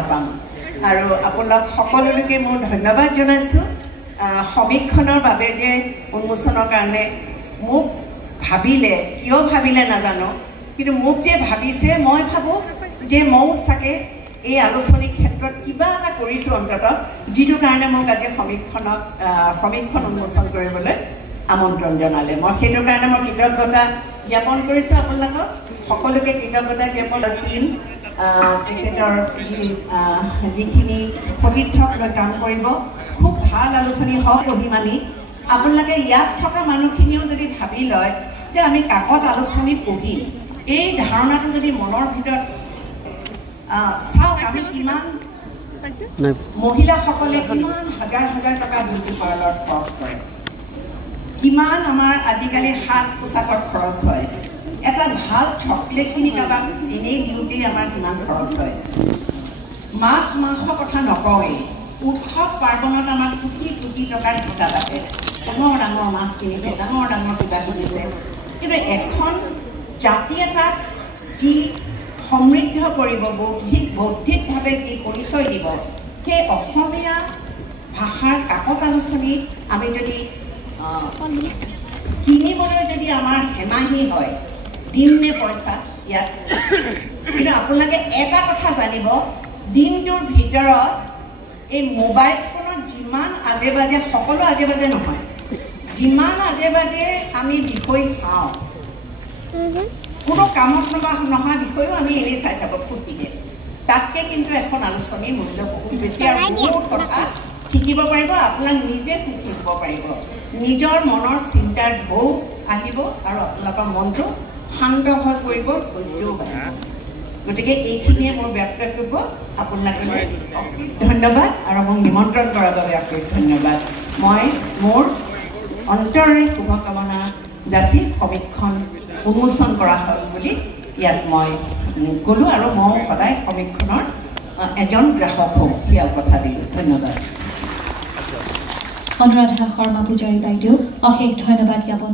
নাপাম আৰু আপোনাক সকলোকে মই ধন্যবাদ জনাইছোঁ সমীক্ষণৰ বাবে যে উন্মোচনৰ কাৰণে মোক ভাবিলে কিয় ভাবিলে নাজানো কিন্তু মোক যে ভাবিছে মই ভাবোঁ যে ময়ো চাগে এই আলোচনীৰ ক্ষেত্ৰত কিবা এটা কৰিছোঁ অন্ততঃ যিটো কাৰণে মোক আজি সমীক্ষণ উন্মোচন কৰিবলৈ আমন্ত্ৰণ জনালে মই সেইটো কাৰণে মই কৃতজ্ঞতা জ্ঞাপন কৰিছোঁ আপোনালোকক সকলোকে কৃতজ্ঞতা জ্ঞাপন কৰিম তেখেতৰ যিখিনি সতীৰ্থক লৈ কাম কৰিব খুব ভাল আলোচনী হওক অভিমানী আপোনালোকে ইয়াত থকা মানুহখিনিও যদি ভাবি লয় যে আমি কাকত আলোচনী পঢ়িম এই ধাৰণাটো যদি মনৰ ভিতৰত চাওক আমি কিমান মহিলাসকলে কিমান হাজাৰ হাজাৰ টকা বিউটি পাৰ্লাৰত খৰচ কৰে কিমান আমাৰ আজিকালি সাজ পোছাকত খৰচ হয় এটা ভাল চকলেট কিনি কাবাক এনেই দিওঁতে আমাৰ কিমান খৰচ হয় মাছ মাংস কথা নকওঁৱেই উৎসৱ পাৰ্বণত আমাৰ কোটি কোটি টকাৰ হিচাপ আহে ডাঙৰ ডাঙৰ মাছ কিনিছে ডাঙৰ ডাঙৰ কিবা কিনিছে কিন্তু এখন জাতি এটাক যি সমৃদ্ধ কৰিব বৌদ্ধিকভাৱে যি পৰিচয় দিব সেই অসমীয়া ভাষাৰ কাকত আলোচনী আমি যদি কিনিবলৈ যদি আমাৰ হেমাহি হয় দিম নে পইচা ইয়াত কিন্তু আপোনালোকে এটা কথা জানিব দিনটোৰ ভিতৰত এই মোবাইল ফোনত যিমান আজে বাজে সকলো আজে বাজে নহয় যিমান আজে বাজে আমি বিষয় চাওঁ কোনো কামত নহয় বিষয়েও আমি এনেই চাই থাকোঁ ফূৰ্তিকে তাতকৈ কিন্তু এখন আলোচনীৰ মূল্য বহুত বেছি আৰু বহুত কথা শিকিব পাৰিব আপোনাক নিজে শিকিব পাৰিব নিজৰ মনৰ চিন্তাৰ ঢৌ আহিব আৰু আপোনালোকৰ মনটো শান্ত হৈ পৰিব ধৈৰ্যও বাঢ়িব গতিকে এইখিনিয়ে মোৰ বক্তব্য আপোনালোকলৈ ধন্যবাদ আৰু মোক নিমন্ত্ৰণ কৰাৰ বাবে আপোনাক ধন্যবাদ মই মোৰ অন্তৰেৰে শুভকামনা যাচি সমীক্ষণ উন্মোচন কৰা হ'ল বুলি ইয়াত মই ক'লোঁ আৰু মই সদায় সমীক্ষণৰ এজন গ্ৰাহক হওঁ সেয়া কথা দিলোঁ ধন্যবাদ অনুৰাধা শৰ্মা পূজাৰী বাইদেউ অশেষ ধন্যবাদ জ্ঞাপন